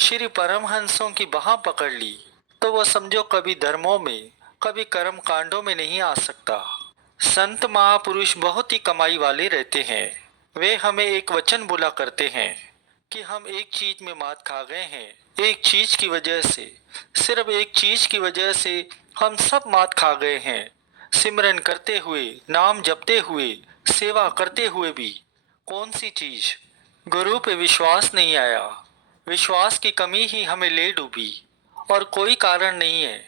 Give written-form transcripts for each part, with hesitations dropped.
श्री परमहंसों की बाह पकड़ ली तो वह समझो कभी धर्मों में कभी कर्म कांडों में नहीं आ सकता। संत महापुरुष बहुत ही कमाई वाले रहते हैं। वे हमें एक वचन बोला करते हैं कि हम एक चीज में मात खा गए हैं। एक चीज की वजह से, सिर्फ एक चीज की वजह से हम सब मात खा गए हैं। सिमरन करते हुए, नाम जपते हुए, सेवा करते हुए भी। कौन सी चीज? गुरु पे विश्वास नहीं आया। विश्वास की कमी ही हमें ले डूबी, और कोई कारण नहीं है।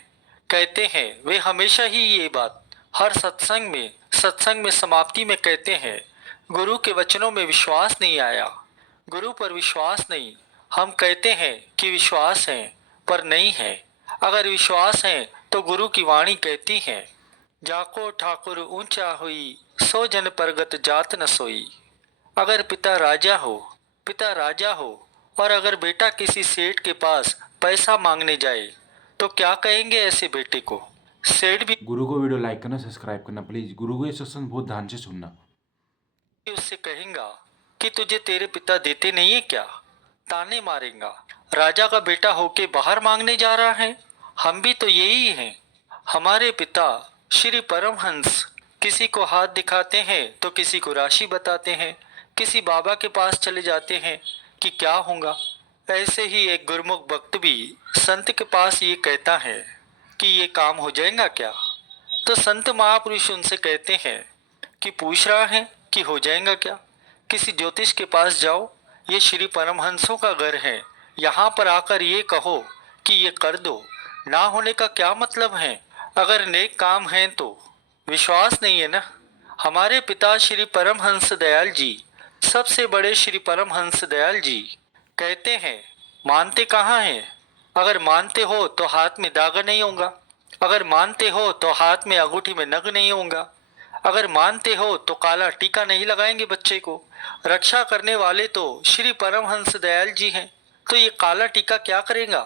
कहते हैं वे हमेशा ही ये बात हर सत्संग में समाप्ति में कहते हैं, गुरु के वचनों में विश्वास नहीं आया। गुरु पर विश्वास नहीं। हम कहते हैं कि विश्वास है, पर नहीं है। अगर विश्वास है तो गुरु की वाणी कहती है, जाको ठाकुर ऊंचा हुई, सो जन परगत जात न सोई। अगर पिता राजा हो और अगर बेटा किसी सेठ के पास पैसा मांगने जाए तो क्या कहेंगे ऐसे बेटे को? सेठ भी गुरु को वीडियो लाइक करना, सब्सक्राइब करना प्लीज। गुरु को ये सत्संग बहुत ध्यान से सुनना। उससे कहेगा कि तुझे तेरे पिता देते नहीं है क्या? ताने मारेगा, राजा का बेटा होके बाहर मांगने जा रहा है। हम भी तो यही हैं। हमारे पिता श्री परमहंस किसी को हाथ दिखाते हैं तो किसी को राशि बताते हैं, किसी बाबा के पास चले जाते हैं कि क्या होगा। ऐसे ही एक गुरमुख भक्त भी संत के पास ये कहता है कि ये काम हो जाएगा क्या? तो संत महापुरुष उनसे कहते हैं कि पूछ रहा है कि हो जाएगा क्या? किसी ज्योतिष के पास जाओ, ये श्री परमहंसों का घर है, यहाँ पर आकर ये कहो कि ये कर दो। ना होने का क्या मतलब है? अगर नेक काम है तो विश्वास नहीं है ना। हमारे पिता श्री परमहंस दयाल जी, सबसे बड़े श्री परमहंस दयाल जी कहते हैं, मानते कहाँ हैं? अगर मानते हो तो हाथ में दागा नहीं होगा। अगर मानते हो तो हाथ में अंगूठी में नग नहीं होगा। अगर मानते हो तो काला टीका नहीं लगाएंगे बच्चे को। रक्षा करने वाले तो श्री परमहंस दयाल जी हैं, तो ये काला टीका क्या करेगा?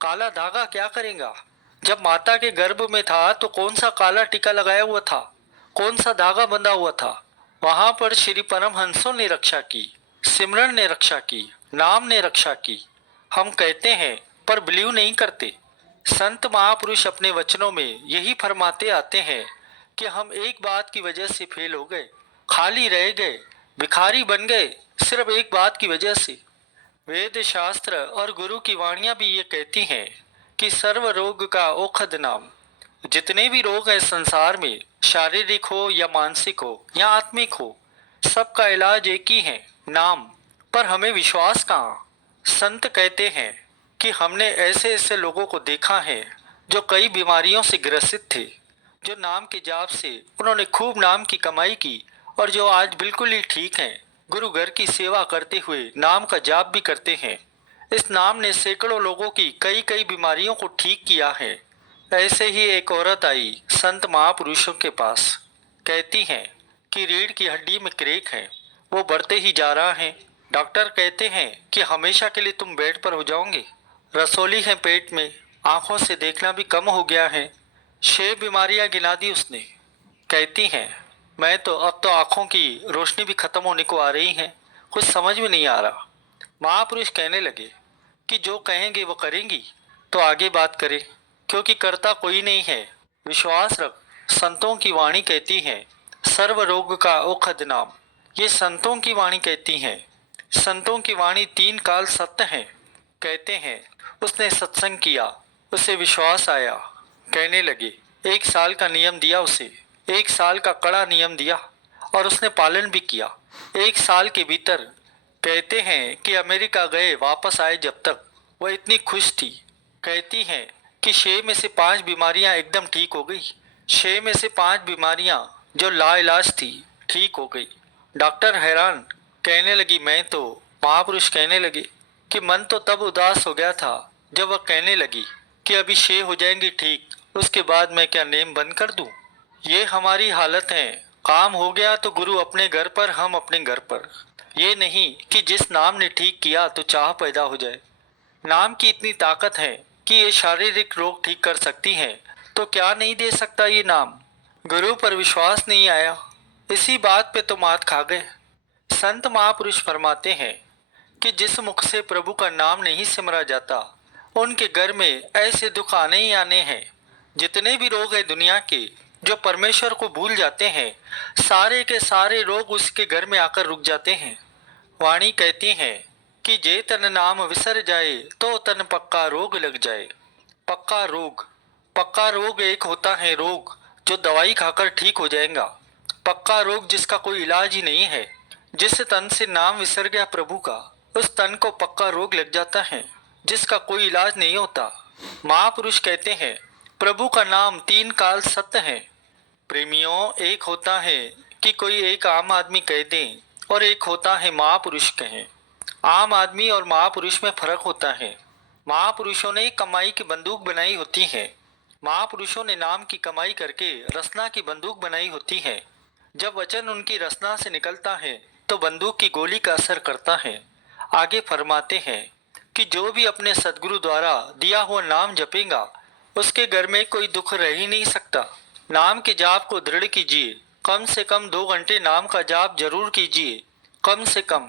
काला धागा क्या करेगा? जब माता के गर्भ में था तो कौन सा काला टीका लगाया हुआ था? कौन सा धागा बंधा हुआ था? वहां पर श्री परमहंसों ने रक्षा की, सिमरन ने रक्षा की, नाम ने रक्षा की। हम कहते हैं पर बिलीव नहीं करते। संत महापुरुष अपने वचनों में यही फरमाते आते हैं कि हम एक बात की वजह से फेल हो गए, खाली रह गए, भिखारी बन गए, सिर्फ एक बात की वजह से। वेद शास्त्र और गुरु की वाणियां भी ये कहती हैं कि सर्व रोग का औषध नाम। जितने भी रोग हैं संसार में, शारीरिक हो या मानसिक हो या आत्मिक हो, सबका इलाज एक ही है, नाम। पर हमें विश्वास कहाँ? संत कहते हैं कि हमने ऐसे ऐसे लोगों को देखा है जो कई बीमारियों से ग्रसित थे, जो नाम के जाप से उन्होंने खूब नाम की कमाई की और जो आज बिल्कुल ही ठीक हैं। गुरु घर की सेवा करते हुए नाम का जाप भी करते हैं। इस नाम ने सैकड़ों लोगों की कई कई बीमारियों को ठीक किया है। ऐसे ही एक औरत आई संत महापुरुषों के पास, कहती है कि रीढ़ की हड्डी में क्रैक है, वो बढ़ते ही जा रहा है। डॉक्टर कहते हैं कि हमेशा के लिए तुम बेड पर हो जाओगे। रसोली है पेट में, आंखों से देखना भी कम हो गया है। 6 बीमारियां गिना दी उसने। कहती हैं, मैं तो अब तो आंखों की रोशनी भी खत्म होने को आ रही है, कुछ समझ में नहीं आ रहा। महापुरुष कहने लगे कि जो कहेंगे वो करेंगी, तो आगे बात करें, क्योंकि करता कोई नहीं है। विश्वास रख, संतों की वाणी कहती है, सर्व रोग का औषध नाम। ये संतों की वाणी कहती है। संतों की वाणी 3 काल सत्य है। कहते हैं उसने सत्संग किया, उसे विश्वास आया। कहने लगे 1 साल का नियम दिया उसे, 1 साल का कड़ा नियम दिया और उसने पालन भी किया। 1 साल के भीतर कहते हैं कि अमेरिका गए, वापस आए जब तक वह इतनी खुश थी। कहती हैं कि 6 में से 5 बीमारियां एकदम ठीक हो गई। 6 में से 5 बीमारियां जो लाइलाज थी ठीक हो गई। डॉक्टर हैरान, कहने लगी मैं तो। महापुरुष कहने लगे कि मन तो तब उदास हो गया था जब वह कहने लगी कि अभी 6 हो जाएंगी ठीक, उसके बाद मैं क्या नेम बंद कर दूं? ये हमारी हालत है। काम हो गया तो गुरु अपने घर पर, हम अपने घर पर। ये नहीं कि जिस नाम ने ठीक किया तो चाह पैदा हो जाए। नाम की इतनी ताकत है कि ये शारीरिक रोग ठीक कर सकती है, तो क्या नहीं दे सकता ये नाम? गुरु पर विश्वास नहीं आया, इसी बात पे तो मात खा गए। संत महापुरुष फरमाते हैं कि जिस मुख से प्रभु का नाम नहीं सिमरा जाता उनके घर में ऐसे दुख आने ही आने हैं। जितने भी रोग हैं दुनिया के, जो परमेश्वर को भूल जाते हैं, सारे के सारे रोग उसके घर में आकर रुक जाते हैं। वाणी कहती है कि जे तन नाम विसर जाए तो तन पक्का रोग लग जाए। पक्का रोग एक होता है रोग जो दवाई खाकर ठीक हो जाएगा। पक्का रोग जिसका कोई इलाज ही नहीं है। जिस तन से नाम विसर गया प्रभु का, उस तन को पक्का रोग लग जाता है जिसका कोई इलाज नहीं होता। महापुरुष कहते हैं प्रभु का नाम 3 काल सत्य है। प्रेमियों, एक होता है कि कोई एक आम आदमी कह दे और एक होता है महापुरुष कहें। आम आदमी और महापुरुष में फर्क होता है। महापुरुषों ने कमाई की बंदूक बनाई होती है। महापुरुषों ने नाम की कमाई करके रसना की बंदूक बनाई होती है। जब वचन उनकी रसना से निकलता है तो बंदूक की गोली का असर करता है। आगे फरमाते हैं कि जो भी अपने सदगुरु द्वारा दिया हुआ नाम जपेगा उसके घर में कोई दुख रह ही नहीं सकता। नाम के जाप को दृढ़ कीजिए। कम से कम 2 घंटे नाम का जाप जरूर कीजिए, कम से कम।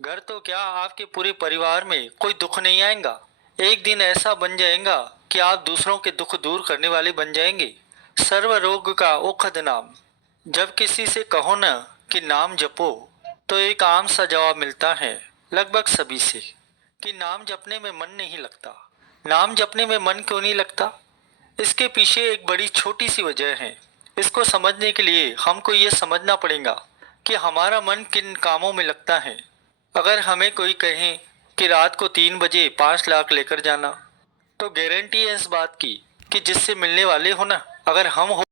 घर तो क्या, आपके पूरे परिवार में कोई दुख नहीं आएगा। एक दिन ऐसा बन जाएगा कि आप दूसरों के दुख दूर करने वाले बन जाएंगे। सर्व रोग का औषध नाम। जब किसी से कहो न कि नाम जपो तो एक आम सा जवाब मिलता है लगभग सभी से कि नाम जपने में मन नहीं लगता। नाम जपने में मन क्यों नहीं लगता? इसके पीछे एक बड़ी छोटी सी वजह है। इसको समझने के लिए हमको ये समझना पड़ेगा कि हमारा मन किन कामों में लगता है। अगर हमें कोई कहे कि रात को 3 बजे 5 लाख लेकर जाना, तो गारंटी है इस बात की कि जिससे मिलने वाले हो ना, अगर हम हो